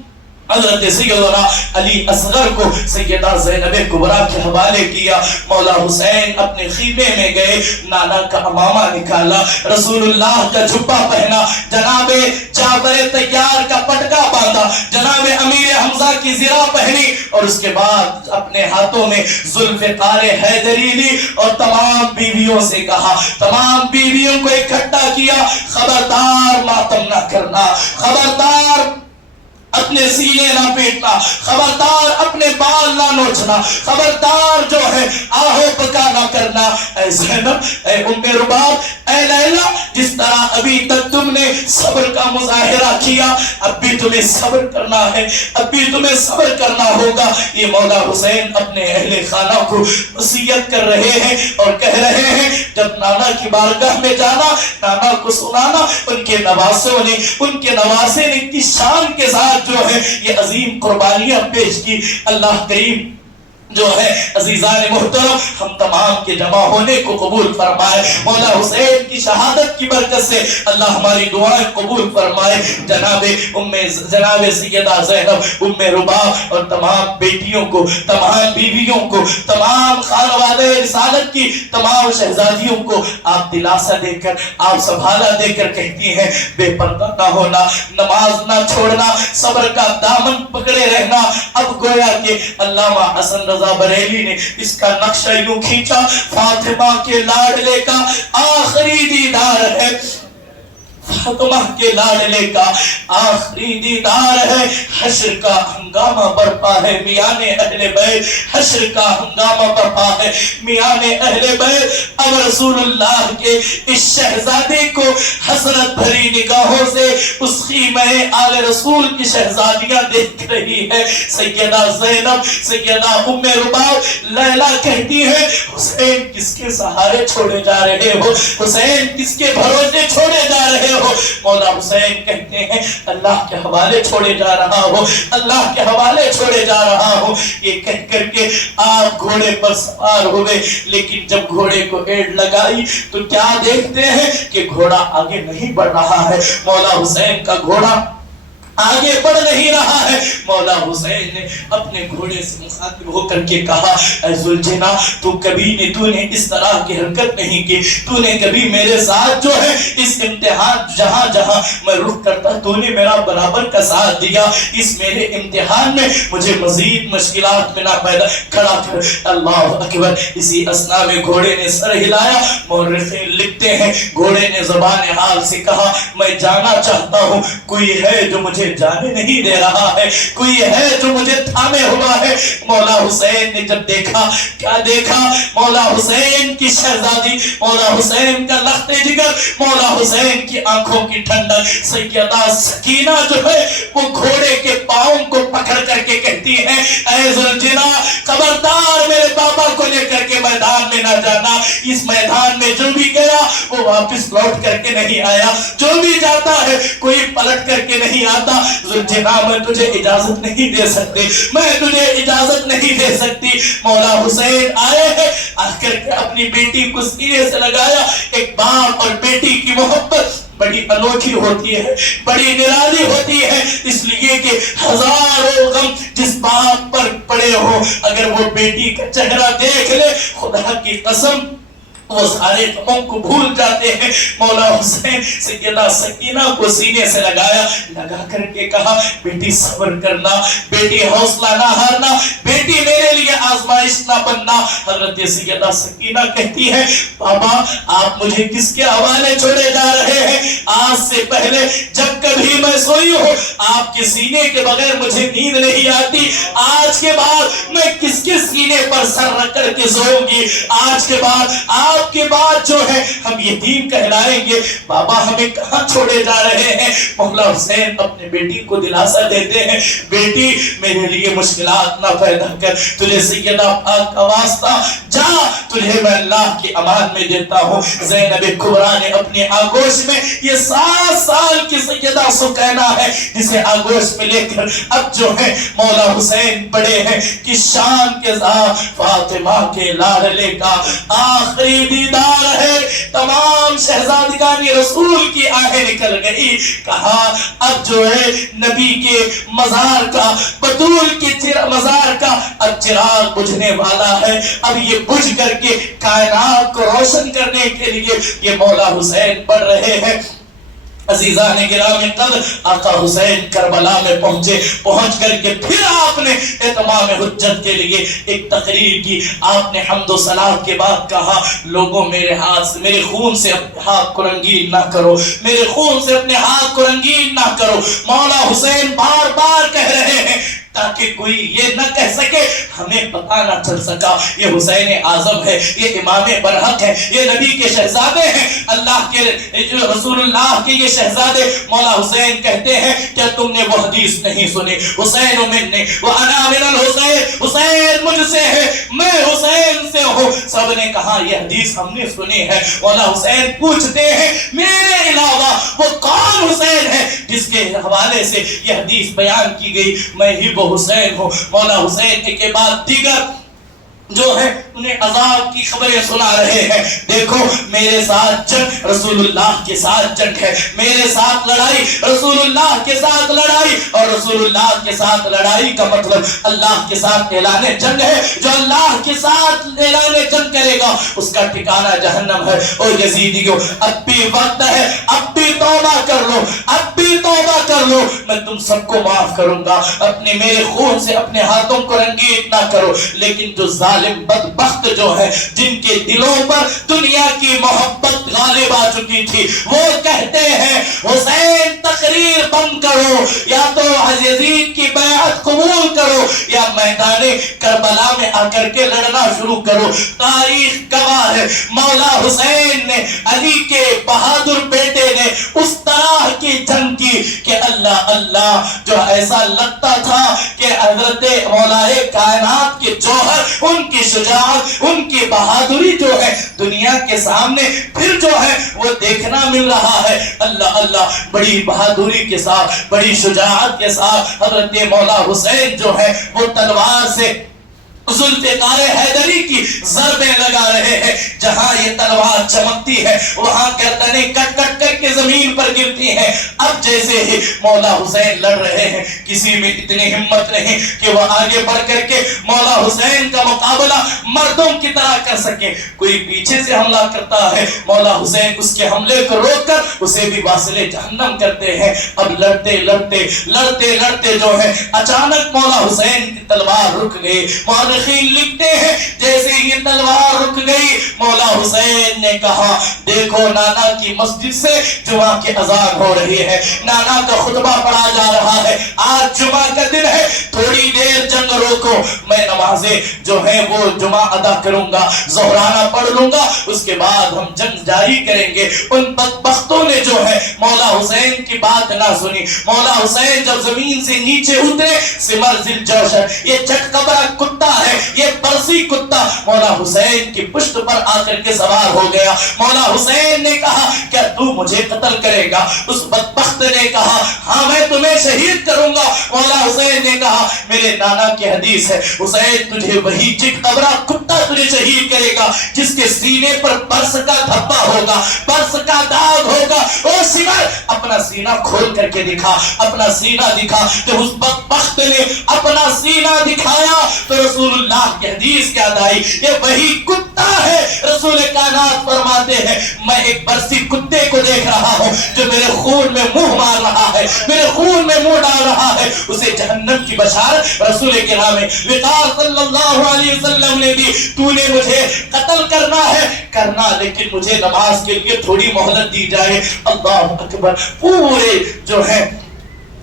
حضرت سیدنا علی اصغر کو سیدہ زینب کبریٰ کے حوالے کیا. مولا حسین اپنے خیمے میں گئے, نانا کا امامہ نکالا, رسول اللہ کا جھبا پہنا, جناب جعفر طیار کا پٹکا باندھا, جناب امیر حمزہ کی زرہ پہنی اور اس کے بعد اپنے ہاتھوں میں ذوالفقار حیدری لی اور تمام بیویوں سے کہا, تمام بیویوں کو اکٹھا کیا, خبردار ماتم نہ کرنا, خبردار اپنے سینے نہ پیٹنا, خبردار اپنے بال نہ نوچنا, خبردار جو ہے آہو پکا نہ کرنا. اے زینب, اے ام رباب, اے لیلا, جس طرح ابھی تک تم نے صبر کا مظاہرہ کیا اب بھی تمہیں صبر کرنا ہے, اب بھی تمہیں صبر کرنا ہوگا. یہ مولا حسین اپنے اہل خانہ کو وصیت کر رہے ہیں اور کہہ رہے ہیں جب نانا کی بارگاہ میں جانا, نانا کو سنانا. ان کے نواسوں نے, ان کے نواسے نے اتنی شان کے ساتھ جو ہے یہ عظیم قربانیاں پیش کی. اللہ کریم جو ہے عزیزان محترم ہم تمام کے جمع ہونے کو قبول فرمائے. مولا حسین کی شہادت کی برکت سے اللہ ہماری دعائیں قبول فرمائے. جناب سیدہ زینب ام رباب اور تمام بیٹیوں کو، تمام بیویوں کو، تمام خانوادہ رسالت کی تمام شہزادیوں کو آپ دلاسا دے کر، آپ سنبھالا دے کر کہتی ہیں بے پردہ نہ ہونا، نماز نہ چھوڑنا، صبر کا دامن پکڑے رہنا. اب گویا کہ علامہ حسن رضا بریلی نے اس کا نقشہ یوں کھینچا، فاطمہ کے لاڈلے کا آخری دیدار ہے، فاطمہ کے لاڈلے کا آخری دیدار ہے. حشر کا ہنگامہ برپا ہے میان اہل بیت، حشر کا ہنگامہ برپا ہے میان اہل بیت. اب رسول اللہ کے اس شہزادے کو حسرت بھری نگاہوں سے اس خیمہ آل رسول کی شہزادیاں دیکھ رہی ہے. سیدہ زینب، سیدہ ام رباب لیلا کہتی ہے حسین کس کے سہارے چھوڑے جا رہے ہو، حسین کس کے بھروسے چھوڑے جا رہے ہو. مولا حسین کہتے ہیں اللہ کے حوالے چھوڑے جا رہا ہو، اللہ کے حوالے چھوڑے جا رہا ہو. یہ کہہ کر کے آپ گھوڑے پر سوار ہوئے، لیکن جب گھوڑے کو ایڑ لگائی تو کیا دیکھتے ہیں کہ گھوڑا آگے نہیں بڑھ رہا ہے. مولا حسین کا گھوڑا آگے بڑھ نہیں رہا ہے. مولا حسین نے اپنے گھوڑے سے مخاطب ہو کر کے کہا اے ذوالجناح تو نے اس طرح کی حرکت نہیں کی، تو نے کبھی میرے ساتھ جو ہے اس امتحان جہاں جہاں میں رخ کرتا تو نے میرا برابر کا ساتھ دیا، اس میرے امتحان میں مجھے مزید مشکلات میں نہ پیدا کھڑا کر. اللہ اکبر. اسی اسنا میں گھوڑے نے سر ہلایا. مورخین لکھتے ہیں گھوڑے نے زبان حال سے کہا میں جانا چاہتا ہوں، کوئی ہے جو مجھے جانے نہیں دے رہا ہے، کوئی ہے جو مجھے تھامے ہوا ہے. مولا حسین نے جب دیکھا، کیا دیکھا؟ مولا حسین کی شہزادی، مولا حسین کا لخت جگر، مولا حسین کی آنکھوں کی ٹھنڈک. سیدہ سکینہ جو ہے وہ گھوڑے کے پاؤں کو پکڑ کر کے کہتی ہے اے ذوالجناح خبردار میرے بابا کو لے کر کے میدان میں نہ جانا. اس میدان میں جو بھی گیا وہ واپس لوٹ کر کے نہیں آیا، جو بھی جاتا ہے کوئی پلٹ کر کے نہیں آتا. ذوالجناح میں تجھے اجازت نہیں دے سکتے، میں تجھے اجازت نہیں دے سکتی. مولا حسین آئے ہیں، آ کر کے اپنی بیٹی کو سینے سے لگایا. ایک باپ اور بیٹی کی محبت بڑی انوکھی ہوتی ہے، بڑی نرالی ہوتی ہے، اس لیے کہ ہزاروں غم جس باپ پر پڑے ہو اگر وہ بیٹی کا چہرہ دیکھ لے خدا کی قسم وہ سارے غموں کو بھول جاتے ہیں. مولا حسین سیدہ سکینہ کو سینے سے لگایا، لگا کر کے کہا بیٹی صبر کرنا، بیٹی حوصلہ نہ ہارنا، بیٹی میرے لیے آزمائش نہ بننا. حضرت سیدہ سکینہ کہتی ہے بابا آپ مجھے کس کے حوالے چھوڑے جا رہے ہیں؟ آج سے پہلے جب کبھی میں سوئی ہوں آپ کے سینے کے بغیر مجھے نیند نہیں آتی. آج کے بعد میں کس کے سینے پر سر رکھ کر کے سوؤں گی؟ آج کے بعد آپ کے بعد جو ہے ہم یتیم کہلائیں گے. بابا ہمیں کہاں چھوڑے جا رہے ہیں؟ مولا حسین اپنے بیٹی کو دلاسا دیتے ہیں بیٹی میرے لیے مشکلات نہ پیدا کر، تجھے سیدہ پاک کا واسطہ جا، تجھے میں اللہ کی امان میں دیتا ہوں. زینب کبریٰ نے اپنی آگوش میں یہ 7 سال کی سیدہ سکینہ ہے جسے آگوش میں لے کر اب جو ہے مولا حسین بڑے ہیں کہ شان کے ذات فاطمہ کے لاڈلے کا آخری دیدار ہے. تمام شہزادگان رسول کی آہیں نکل گئی. کہا اب جو ہے نبی کے مزار کا، بطول کے مزار کا اب چراغ بجھنے والا ہے. اب یہ بجھ کر کے کائنات کو روشن کرنے کے لیے یہ مولا حسین بڑھ رہے ہیں. عزیزان گرامی قدر آقا حسین کربلا میں پہنچ کر کے پھر آپ نے اتمام حجت کے لیے ایک تقریر کی. آپ نے حمد و ثنا کے بعد کہا لوگوں میرے ہاتھ سے، میرے خون سے اپنے ہاتھ کو رنگین نہ کرو، میرے خون سے اپنے ہاتھ کو رنگین نہ کرو. مولا حسین بار بار کہہ رہے ہیں تاکہ کوئی یہ نہ کہہ سکے ہمیں پتہ نہ چل سکا یہ حسین اعظم ہے، یہ امام برحق ہے، یہ نبی کے شہزادے ہیں، اللہ کے رسول اللہ کے یہ شہزادے. مولا حسین کہتے ہیں کیا تم نے وہ حدیث نہیں سنی حسین منی وانا من الحسین، حسین مجھ سے ہے میں حسین سے ہوں. سب نے کہا یہ حدیث ہم نے سنی ہے. مولا حسین پوچھتے ہیں میرے علاوہ وہ کون حسین ہے جس کے حوالے سے یہ حدیث بیان کی گئی؟ میں ہی وہ حسین ہوں. مولا حسین کے بعد دیگر جو ہے انہیں عذاب کی خبریں سنا رہے ہیں. دیکھو میرے ساتھ جنگ رسول اللہ کے ساتھ جنگ ہے, میرے ساتھ لڑائی رسول اللہ کے ساتھ لڑائی, اور رسول اللہ کے ساتھ لڑائی کا مطلب اللہ کے ساتھ اعلان جنگ ہے. جو اللہ کے ساتھ اعلان جنگ کرے گا اس کا ٹھکانہ جہنم ہے. اور یزیدیوں اب بھی وقت ہے, اب بھی توبہ کر لو, اب بھی توبہ کر لو, میں تم سب کو معاف کروں گا. اپنے میرے خون سے اپنے ہاتھوں کو رنگین نہ کرو. لیکن جو ظالم بدبخت جو ہے جن کے دلوں پر دنیا کی محبت غالب آ چکی تھی, وہ کہتے ہیں حسین تقریر بند کرو, یا تو یزید کی بیعت قبول کرو, یا میدان کربلا میں آ کر کے لڑنا شروع کرو. تاریخ گواہ ہے مولا حسین نے علی کے بہادر بیٹے نے اس طرح کی جنگ کی کہ اللہ اللہ جو ایسا لگتا تھا کہ حضرت مولا کائنات کے جوہر, ان کی شجاعت, ان کی بہادری جو ہے دنیا کے سامنے پھر جو ہے وہ دیکھنا مل رہا ہے. اللہ اللہ بڑی بہادری کے ساتھ, بڑی شجاعت کے ساتھ حضرت مولا حسین جو ہے وہ تلوار سے ذوالفقار حیدری کی ضربیں لگا رہے ہیں. جہاں یہ تلوار چمکتی ہے وہاں گردنیں کٹ کٹ کر کے زمین پر گرتی ہیں. اب جیسے ہی مولا حسین لڑ رہے ہیں, کسی میں اتنی ہمت نہیں کہ وہ آگے بڑھ کر کے مولا حسین کا مقابلہ مردوں کی طرح کر سکے. کوئی پیچھے سے حملہ کرتا ہے, مولا حسین اس کے حملے کو روک کر اسے بھی واصل جہنم کرتے ہیں. اب لڑتے لڑتے لڑتے لڑتے جو ہے اچانک مولا حسین کی تلوار رک گئی. لکھتے ہیں جیسے یہ تلوار رک گئی, مولا حسین نے کہا دیکھو نانا کی مسجد سے جمعہ کی اذان ہو رہی ہے, نانا کا خطبہ پڑھا جا رہا ہے, آج جمعہ کا دن ہے, تھوڑی دیر جنگ روکو, میں نمازیں جو ہے وہ جمعہ ادا کروں گا, ظہرانہ پڑھ لوں گا, اس کے بعد ہم جنگ جاری کریں گے. ان بدبختوں نے جو ہے مولا حسین کی بات نہ سنی. مولا حسین جب زمین سے نیچے اترے, سمر ذی الجوشن یہ چٹکبرا کتا ہے, یہ برسی کتا مولا حسین کی پشت پر آ کر کے سوار ہو گیا. مولا حسین نے کہا کیا تو مجھے قتل کرے گا؟ اس بدبخت نے کہا ہاں میں تمہیں شہید کروں گا. مولا حسین نے کہا میرے نانا کی حدیث ہے حسین تجھے وہی چٹکبرا کتا تجھے شہید کرے گا جس کے سینے پر برس کا دھبا ہوگا, برس کا داغ ہوگا. او سمر اپنا سینہ کھول کر کے دکھا, اپنا سینہ دکھا. جب اس بدبخت نے اپنا سینہ دکھایا تو رسول اللہ کی حدیث کیا آئی, یہ وہی کتا ہے. رسول کائنات فرماتے ہیں میں ایک برسی کتے کو دیکھ رہا ہوں جو میرے خون میں منہ مار رہا ہے, میرے خون میں منہ ڈال رہا ہے. اسے جہنم کی بشارت رسول کرام وقار صلی اللہ علیہ وسلم نے دی. تو نے مجھے قتل کرنا ہے کرنا, لیکن مجھے نماز کے لیے تھوڑی مہلت دی جائے. اللہ اکبر. پورے جو ہے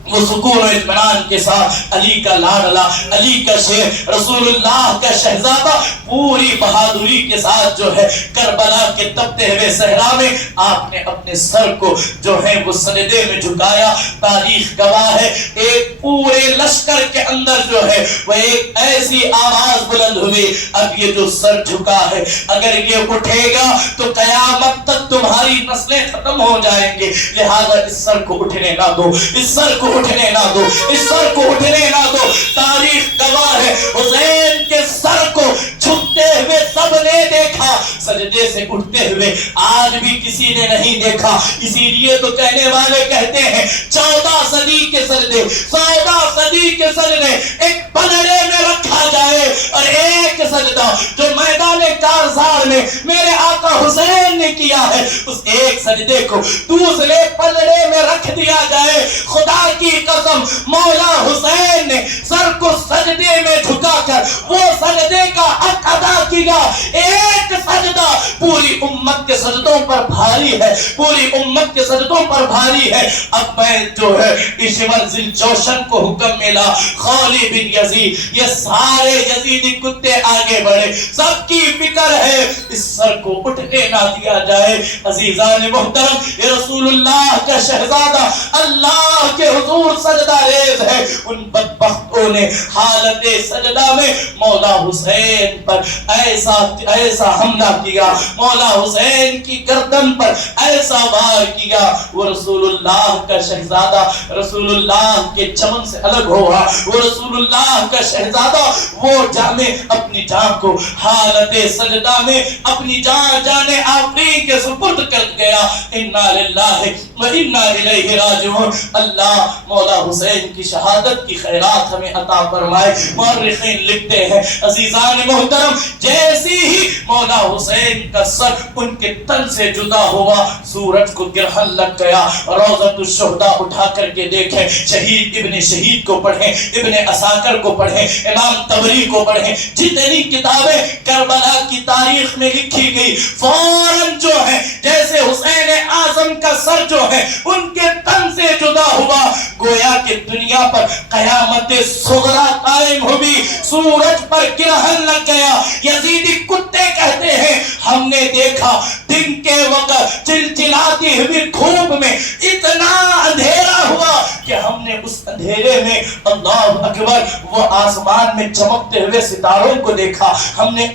وہ سکون و اطمینان کے ساتھ علی کا لاڈلا, علی کا شیر, رسول اللہ کا شہزادہ پوری بہادری کے ساتھ جو ہے کربلا کے تپتے ہوئے صحرا میں آپ نے اپنے سر کو جو ہے وہ سجدے میں جھکایا. تاریخ گواہ ہے ایک پورے لشکر کے اندر جو ہے وہ ایک ایسی آواز بلند ہوئی, اب یہ جو سر جھکا ہے اگر یہ اٹھے گا تو قیامت تک تمہاری نسلیں ختم ہو جائیں گے, لہذا اس سر کو اٹھنے نہ دو, اس سر کو اٹھنے نہ دو, اس سر کو اٹھنے نہ دو. تاریخ گواہ ہے حسین کے سر کو جھکتے ہوئے سب نے دیکھا, سجدے سے اٹھتے ہوئے آج بھی کسی نے نہیں دیکھا. اسی لیے تو کہنے والے کہتے ہیں 14 صدی کے سجدے, 14 صدی کے سجدے ایک پلڑے میں رکھا جائے, اور ایک سجدہ جو میدان کارزار میں میرے آقا حسین نے کیا ہے اس ایک سجدے کو دوسرے پلڑے میں رکھ دیا جائے. خدا کی قسم مولا حسین نے سر کو سجدے میں جھکا کر وہ سجدے کا حق ادا کیا. ایک سجدہ پوری امت کے سجدوں پر بھاری ہے, پوری امت کے سجدوں پر بھاری ہے. اب میں جو ہے شمر ذی الجوشن کو حکم ملا, خالد بن یزید, یہ سارے یزیدی کتے آگے بڑھے, سب کی فکر ہے اس سر کو اٹھنے نہ دیا جائے. عزیزان محترم, یہ رسول اللہ کا شہزادہ اللہ کے حضور سجدہ ریز ہے. ان بدبخت مشرکوں نے حالت سجدہ میں مولا حسین پر ایسا حملہ کیا، مولا حسین کی گردن پر ایسا وار کیا، وہ رسول اللہ کا شہزادہ رسول اللہ کے چمن سے الگ ہوا، وہ رسول اللہ کا شہزادہ وہ جانے اپنی جان کو حالت سجدہ میں اپنی جان آفرین کے سپرد کر گیا۔ انا للہ و انا الیہ راجعون۔ اللہ مولا حسین کی شہادت کی خیرات ہمیں عطا فرمائے۔ مورخین لکھتے ہیں عزیزان محترم، جیسی ہی مولا حسین کا سر ان کے تن سے جدا ہوا، سورج کو گرہن لگ گیا۔ روضۃ الشہداء اٹھا کر کے دیکھیں، شہید ابن شہید کو پڑھیں، ابن عساکر کو پڑھیں، امام طبری کو پڑھیں، جتنی کتابیں کربلا کی تاریخ میں لکھی گئی، فوراً جو ہے جیسے حسین اعظم کا سر جو ہے ان کے تن سے جدا ہوا، گویا کہ دنیا پر قیامت صغریٰ قائم ہوئی، سورج پر گرہن لگ گیا۔ یزیدی کتے کہتے ہیں ہم نے دیکھا دن کے وقت چلچلاتی ہوئی دھوپ میں اتنا اندھیرا ہوا کہ ہم نے اس اندھیرے میں اللہ اکبر وہ آسمان میں چمکتے ہوئے ستاروں کو دیکھا، ہم نے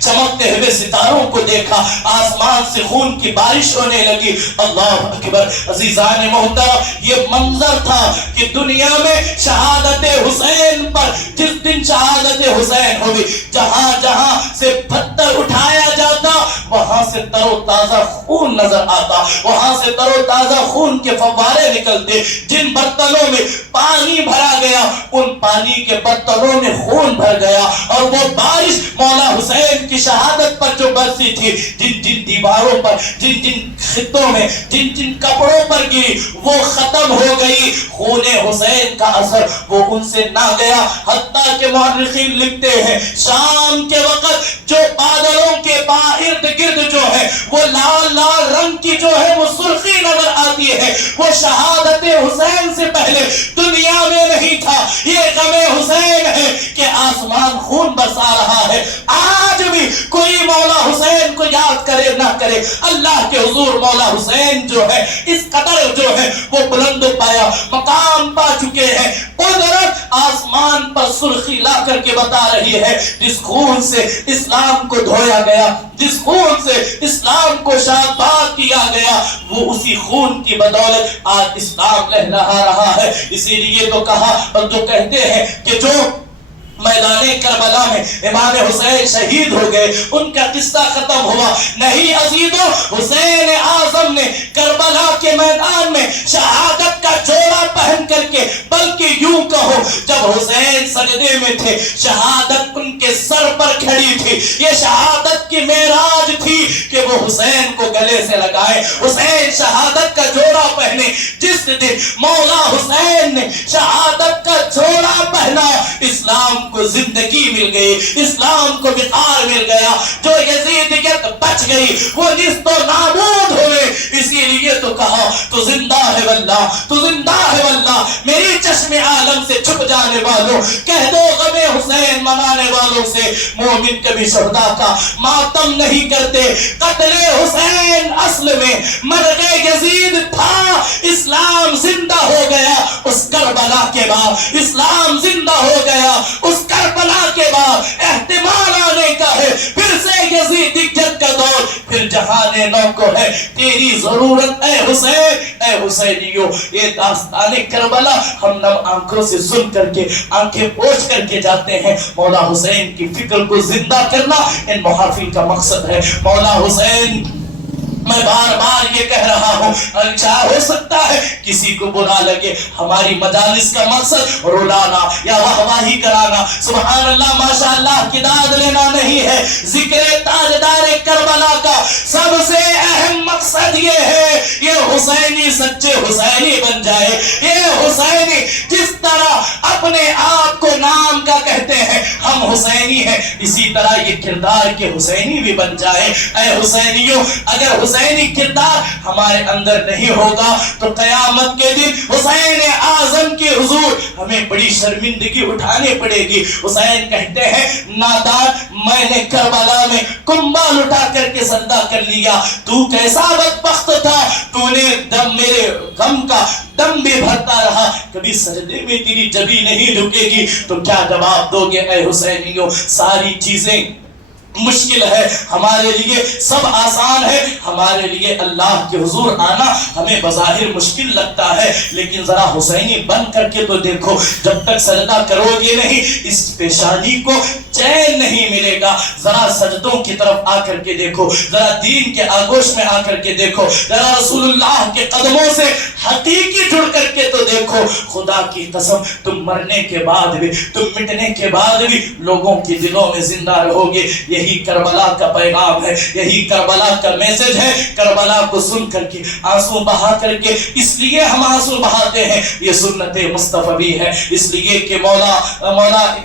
چمکتے ہوئے ستاروں کو دیکھا، آسمان سے خون کی بارش ہونے لگی۔ اللہ اکبر۔ عزیزان محترم، یہ منظر تھا کہ دنیا میں شہادت حسین پر جس دن شہادت حسین ہوئی، جہاں جہاں سے پتھر اٹھایا جاتا وہاں سے تر و تازہ خون نظر آتا، وہاں سے تر و تازہ خون کے فوارے نکلتے، جن برتنوں میں پانی بھرا گیا ان پانی کے برتنوں میں خون بھر گیا، اور وہ بارش مولا حسین کی شہادت پر جو برسی تھی، جن جن دیواروں پر، جن جن خطوں میں، جن جن کپڑوں پر گری وہ ختم ہو گئی۔ خون حسین کا اثر وہ ان سے نہ گیا، حتیٰ کہ مورخین لکھتے ہیں شام کے وقت جو بادلوں کے ارد گرد جو ہے وہ لال لال رنگ کی جو ہے وہ سرخی نظر آتی ہے، وہ شہادت حسین سے پہلے دنیا میں نہیں تھا۔ یہ غم حسین ہے کہ آسمان خون برسا رہا ہے۔ آج بھی کوئی مولا حسین کو یاد کرے نہ کرے، اللہ کے حضور مولا حسین جو ہے اس قدر جو ہے وہ بلند پایا مقام پا چکے ہیں۔ قدرت آسمان پر سرخی لا کر کے بتا رہی ہے جس خون سے اسلام کو دھویا گیا، جس خون سے اسلام کو شاد باد کیا گیا، وہ اسی خون کی بدولت آج اسلام لہلہا رہا ہے۔ اسی لیے تو کہا اور جو کہتے ہیں کہ جو میدان کربلا میں امام حسین شہید ہو گئے ان کا قصہ ختم ہوا نہیں عزیزو، حسین اعظم نے کربلا کے میدان میں شہادت کا جوڑا پہن کر کے، بلکہ یوں کہو جب حسین سجدے میں تھے شہادت ان کے سر پر کھڑی تھی، یہ شہادت کی معراج تھی کہ وہ حسین کو گلے سے لگائے، حسین شہادت کا جوڑا پہنے۔ جس دن مولا حسین نے شہادت کا جوڑا پہنا اسلام کو زندگی مل گئی، اسلام کو وقار مل گیا، جو یزیدیت بچ گئی وہ نیست و نابود ہوئے۔ اسی لیے تو کہا تو زندہ ہے واللہ، تو زندہ ہے واللہ، میری چشم عالم سے چھپ جانے والوں کہہ دو غم حسین منانے والوں سے، مومن کبھی شہداء کا ماتم نہیں کرتے۔ قتل حسین اصل میں مرغ یزید تھا، اسلام زندہ ہو گیا اس کربلا کے بعد، اسلام زندہ ہو گیا اس کربلا کے بعد، احتمال آنے کا ہے پھر سے یزیدیت کا دور، پھر جہان نو کو ہے تیری ضرورت اے حسین، اے حسینیو۔ یہ داستان کربلا ہم نم آنکھوں سے سن کر کے آنکھیں پوچھ کر کے جاتے ہیں۔ مولا حسین کی فکر کو زندہ کرنا ان محافل کا مقصد ہے۔ مولا حسین، میں بار بار یہ کہہ رہا ہوں، اچھا ہو سکتا ہے کسی کو برا لگے، ہماری مجالس کا مقصد رلانا یا واہواہی کرانا، سبحان اللہ ماشاءاللہ کی داد لینا نہیں ہے۔ ذکر تاجدار کربلا کا سب سے اہم مقصد یہ ہے یہ حسینی سچے حسینی بن جائے، یہ حسینی جس طرح اپنے آپ کو نام کا کہتے ہیں ہم حسینی ہیں، اسی طرح یہ کردار کے حسینی بھی بن جائے۔ اے حسینیوں، اگر حسینی کردار ہمارے اندر نہیں ہوگا تو قیامت کے دن حسین اعظم کے حضور ہمیں بڑی شرمندگی اٹھانی پڑے گی۔ حسین کہتے ہیں نادان، میں نے کربلا میں کنبہ لٹا کر کے سجدہ کر لیا، تو کیسا بدبخت تھا، تو نے میرے غم کا دم بھی بھرتا رہا، کبھی سجدے میں تیری جبیں نہیں جھکے گی، تو کیا جواب دو گے اے حسینیوں؟ ساری چیزیں مشکل ہے ہمارے لیے، سب آسان ہے ہمارے لیے، اللہ کے حضور آنا ہمیں بظاہر مشکل لگتا ہے، لیکن ذرا حسینی بن کر کے تو دیکھو، جب تک سجدہ کرو گے نہیں اس پیشانی کو چین نہیں ملے گا۔ ذرا سجدوں کی طرف آ کر کے دیکھو، ذرا دین کے آگوش میں آ کر کے دیکھو، ذرا رسول اللہ کے قدموں سے حقیقی جڑ کر کے تو دیکھو۔ خدا کی قسم تم مرنے کے بعد بھی، تم مٹنے کے بعد بھی لوگوں کے دلوں میں زندہ رہو گے۔ یہی کربلا کا پیغام ہے، یہی کربلا کا میسج ہے۔ کربلا کو سن کر کے آنسو بہا کر کے، اس لیے ہم آنسو بہاتے ہیں، یہ سنت مصطفی ہے، اس لیے کہ مولا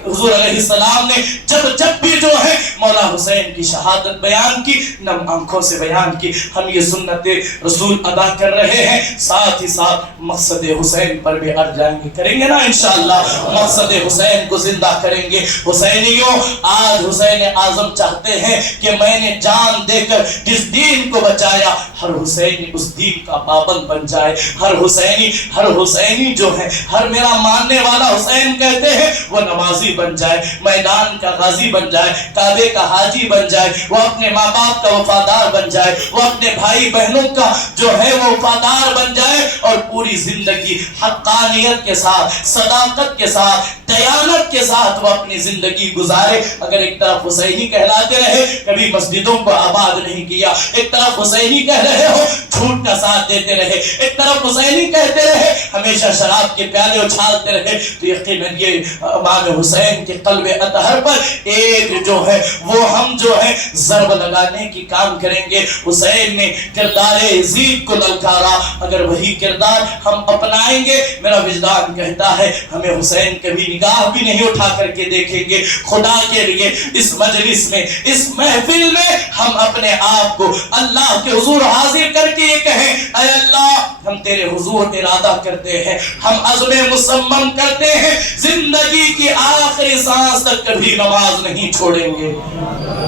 حضور علیہ السلام نے جب بھی جو ہے مولا حسین کی شہادت بیان کی، نم آنکھوں سے بیان کی۔ ہم یہ سنت رسول ادا کر رہے ہیں، ساتھ ہی ساتھ مقصد حسین پر بھی ارجائیں کریں گے نا انشاءاللہ، مقصد حسین کو زندہ کریں گے۔ حسینیوں، آج حسین اعظم چاہتے ہیں کہ میں نے جان دے کر جس دین کو بچایا، ہر حسینی اس دین کا پابند بن جائے، ہر حسینی جو ہے، ہر میرا ماننے والا حسین کہتے ہیں وہ نمازی بن جائے، میدان کا غازی بن جائے، کعبے کا حاجی بن جائے، وہ اپنے ماں باپ کا وفادار بن جائے، وہ اپنے بھائی بہنوں کا جو ہے وہ وفادار بن جائے، اور پوری زندگی حقانیت کے ساتھ، صداقت کے ساتھ، دیانت کے ساتھ وہ اپنی زندگی گزارے۔ اگر ایک طرف حسینی کہلاتے رہے، کبھی مسجدوں کو آباد نہیں کیا، ایک طرف حسینی کہہ رہے ہو، جھوٹ کا ساتھ دیتے رہے، ایک طرف حسینی کہتے رہے، ہمیشہ شراب کے پیالے اچھالتے رہے، تو یقیناً یہ امام حسین کے قلب اطہر پر ایک جو ہے وہ ہم جو ہے ضرب لگانے کی کام کریں گے۔ حسین نے کردار یزید کو للکارا، اگر وہی کردار ہم اپنائیں گے، میرا وجدان کہتا ہے ہمیں حسین کبھی نگاہ بھی نہیں اٹھا کر کے دیکھیں گے۔ خدا کے لیے اس مجلس میں، اس محفل میں ہم اپنے آپ کو اللہ کے حضور حاضر کر کے یہ کہیں، اے اللہ ہم تیرے حضور ارادہ کرتے ہیں، ہم عزم مصمم کرتے ہیں، زندگی کی آخری سانس تک کبھی نماز نہیں چھوڑیں گے،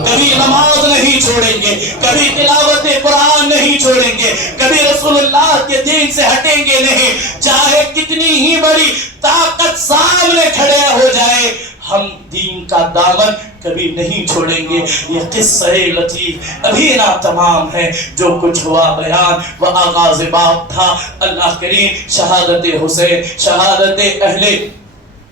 کبھی نماز نہیں چھوڑیں گے، کبھی تلاوت قرآن نہیں چھوڑیں گے، کبھی رسول اللہ کے دین سے ہٹیں گے نہیں، چاہے کتنی ہی بڑی طاقت سامنے کھڑے ہو جائے، ہم دین کا دامن کبھی نہیں چھوڑیں گے۔ یہ قصہ لطیف ابھی نہ تمام ہے، جو کچھ ہوا بیان وہ آغاز باب تھا۔ اللہ کریم شہادت حسین، شہادت اہل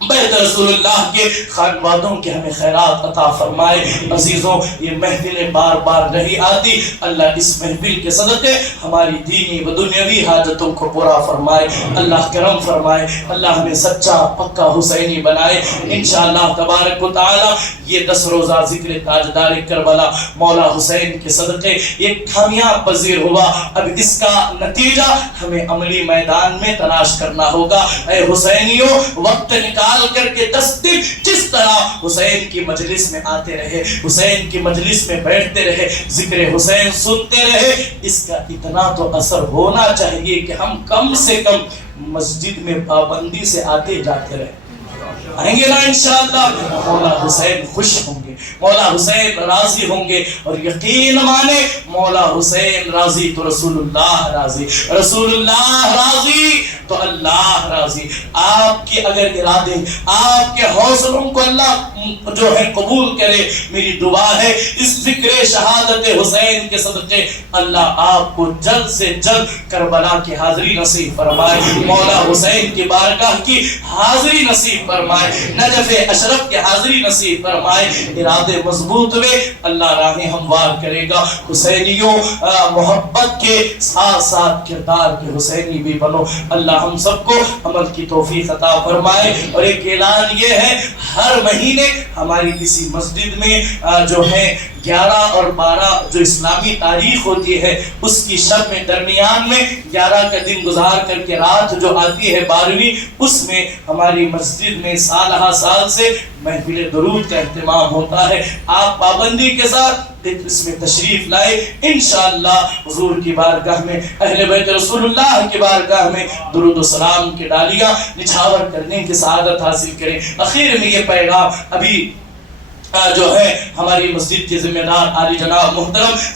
بیت رسول اللہ کے خانوادوں کے ہمیں خیرات عطا فرمائے۔ عزیزوں، یہ محفلیں بار بار نہیں آتی، اللہ اس محفل کے صدقے ہماری دینی و دنیاوی حاجتوں کو پورا فرمائے، اللہ کرم فرمائے، اللہ ہمیں سچا پکا حسینی بنائے انشاءاللہ تبارک و تعالی۔ یہ 10 روزہ ذکر تاجدار کربلا مولا حسین کے صدقے یہ کامیاب پذیر ہوا، اب اس کا نتیجہ ہمیں عملی میدان میں تلاش کرنا ہوگا۔ اے حسینیوں، وقت نکال کر کے 10 دن جس طرح حسین کی مجلس میں آتے رہے، حسین کی مجلس میں بیٹھتے رہے، ذکر حسین سنتے رہے، اس کا اتنا تو اثر ہونا چاہیے کہ ہم کم سے کم مسجد میں پابندی سے آتے جاتے رہے۔ آئیں گے نا انشاءاللہ، مولا حسین خوش ہوں گے، مولا حسین راضی ہوں گے، اور یقین مانے مولا حسین راضی تو رسول اللہ راضی، رسول اللہ راضی تو اللہ راضی۔ آپ کے اگر ارادے، آپ کے حوصلوں کو اللہ جو ہے قبول کرے، میری دعا ہے اس ذکر شہادت حسین کے صدقے اللہ آپ کو جلد سے جلد کربلا کی حاضری نصیب فرمائے، مولا حسین کی بارگاہ کی حاضری نصیب فرمائے، نجف اشرف کی حاضری نصیب فرمائے۔ ارادے مضبوط ہوئے اللہ راہیں ہموار کرے گا۔ حسینیوں، محبت کے ساتھ ساتھ کردار کے حسینی بھی بنو، اللہ ہم سب کو عمل کی توفیق عطا فرمائے۔ اور ایک اعلان یہ ہے، ہر مہینے ہماری کسی مسجد میں جو ہے 11 اور 12 جو اسلامی تاریخ ہوتی ہے اس کی شب میں درمیان میں 11 کا دن گزار کر کے رات جو آتی ہے 12ویں، اس میں ہماری مسجد میں سالہ سال سے محفل درود کا اہتمام ہوتا ہے۔ آپ پابندی کے ساتھ اس میں تشریف لائے، انشاءاللہ حضور کی بارگاہ میں، اہل بیت رسول اللہ کی بارگاہ میں درود و سلام کی ڈالیاں نچھاور کرنے کی سعادت حاصل کریں۔ اخیر میں یہ پیغام ابھی جو ہے ہماری مسجد کے ذمہ دار عالی جناب محترم